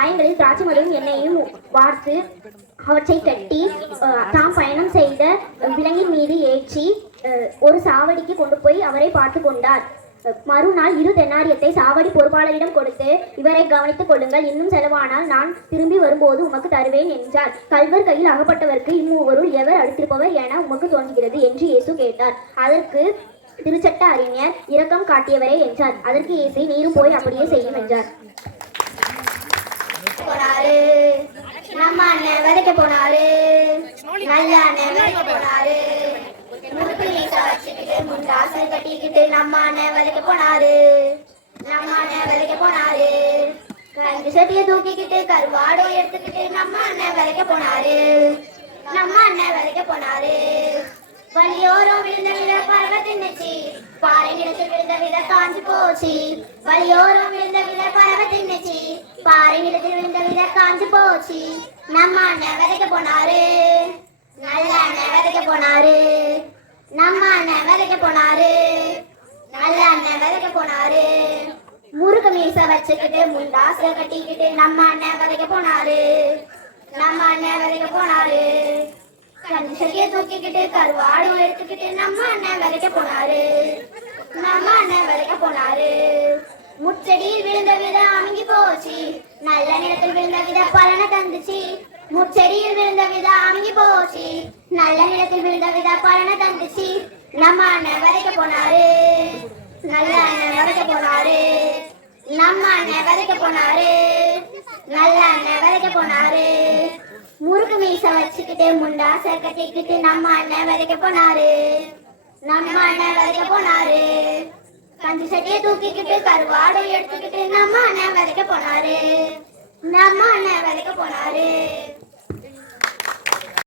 சாயங்களில் திராட்சை மதுவும் எண்ணெயையும் வார்த்து அவற்றை கட்டி அஹ், தாம் பயணம் செய்த விலங்கின் மீது ஏற்றி அஹ், ஒரு சாவடிக்கு கொண்டு போய் அவரை பார்த்து கொண்டார். மறுநாள் இரு தென்னாரியத்தை சாவடி பொறுப்பாளரிடம் கொடுத்து இவரை கவனித்துக் கொள்ளுங்கள் இன்னும் செலவானால் நான் திரும்பி வரும்போது உமக்கு தருவேன் என்றார். கல்வர் கையில் அகப்பட்டவருக்கு இம்மூவருள் எவர் அடுத்திருப்பவர் என உமக்கு தோன்றுகிறது என்று இயேசு கேட்டார். அதற்கு திருச்சட்ட அறிஞர் இரக்கம் காட்டியவரே என்றார். அதற்கு இயேசு நீரும் போய் அப்படியே செய்யும் என்றார். விதைக்க போனாரு. நல்ல போனாரு. முறுக்கு வச்சுக்கிட்டு முண்டாசல் கட்டிக்கிட்டு நம்ம அண்ணன் விதைக்க போனாரு. நம்ம அண்ணன் விதைக்க போனாரு. கஞ்சி சட்டியை தூக்கிக்கிட்டு கருவாடோ எடுத்துக்கிட்டு நம்ம அண்ணன் விதைக்க போனாரு. நம்ம அண்ணன் விதைக்க போனாரு. வழியோரம் விழுந்த வித பறவை தின்னுச்சு. பாறை நிலத்தில் விழுந்த வித காஞ்சு போச்சு. வழியோரம் விழுந்த வித பறவை தின்னுச்சு பாறை நிலத்தில் விழுந்த வித காஞ்சு போச்சு. நம்ம அண்ணன் விதைக்க போனாரு. நல்ல அண்ணன் விதைக்க போனாரு. நம்ம அண்ணன் விதைக்க போனாரு. நல்ல அண்ணன் விதைக்க போனாரு. முறுக்கு மீச வச்சுக்கிட்டு முண்டாச கட்டிக்கிட்டு நம்ம அண்ணன் விதைக்க போனாரு. நம்ம அண்ணன் விதைக்க போனாரு. கஞ்சி தூக்கிக்கிட்டு கருவாடும் எடுத்துக்கிட்டு நம்ம அண்ணன் விதைக்க போனாரு. நம்ம அண்ணன் விதைக்க போனாரு. முச்சடியில் விழுந்த வித அமுங்கி போச்சு. நல்ல நிலத்தில் விழுந்த வித பலனை தந்துச்சு. முச்செடியில் விழுந்த வித அமுங்கி போச்சு. நல்ல நிலத்தில் விழுந்த வித பலனை தந்துச்சு. நம்ம அண்ணன் விதைக்க போனாரு. நல்ல அண்ணன் விதைக்க போனாரு. நம்ம அண்ணன் விதைக்க போனாரு. நல்ல அண்ணன் விதைக்க போனாரு. முறுக்கு மீச வச்சுக்கிட்டு முண்டாச கட்டிக்கிட்டு நம்ம அண்ணன் விதைக்க போனாரு. நம்ம அண்ணன் விதைக்க போனாரு. கஞ்சி சட்டியை தூக்கிக்கிட்டு கருவாடை எடுத்துக்கிட்டு நம்ம அண்ணன் விதைக்க போனாரு. நம்ம அண்ணன் வேலைக்கு போனாரு?